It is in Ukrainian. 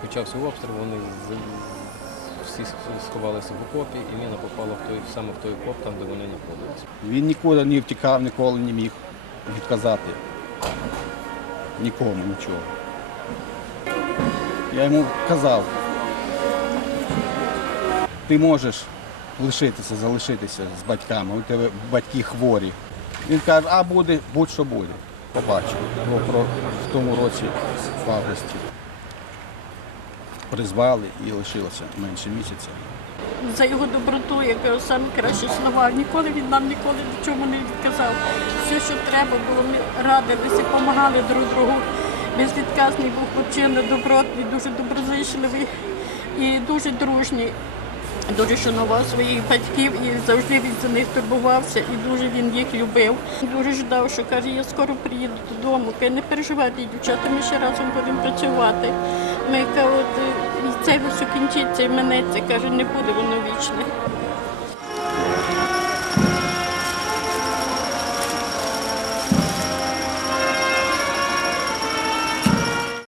Почався обстріл, вони всі сховалися в окопі, і міна попала в той, саме в той окоп, там, де вони знаходилися. Він нікуди не втікав, ніколи не міг відказати. Нікому нічого. Я йому казав, ти можеш лишитися, залишитися з батьками, у тебе батьки хворі. Він каже, а буде, будь-що буде. Побачив. Його про- в тому році в августі призвали і лишилося менше місяця. за його доброту, як його самі кращі слова. Ніколи він нам ніколи нічому не відказав. Все, що треба було, ми радилися, допомагали друг другу. Безвідказний був хлопчина, добротний, дуже доброзичливий і дуже дружній. Дуже шанував своїх батьків і завжди він за них турбувався, і дуже він їх любив. Дуже ждав, що каже, я скоро приїду додому. Каже, не переживайте, дівчата, ми ще разом будемо працювати. Ми каже, от і це все кінчиться і минеться, каже, не буде воно вічне.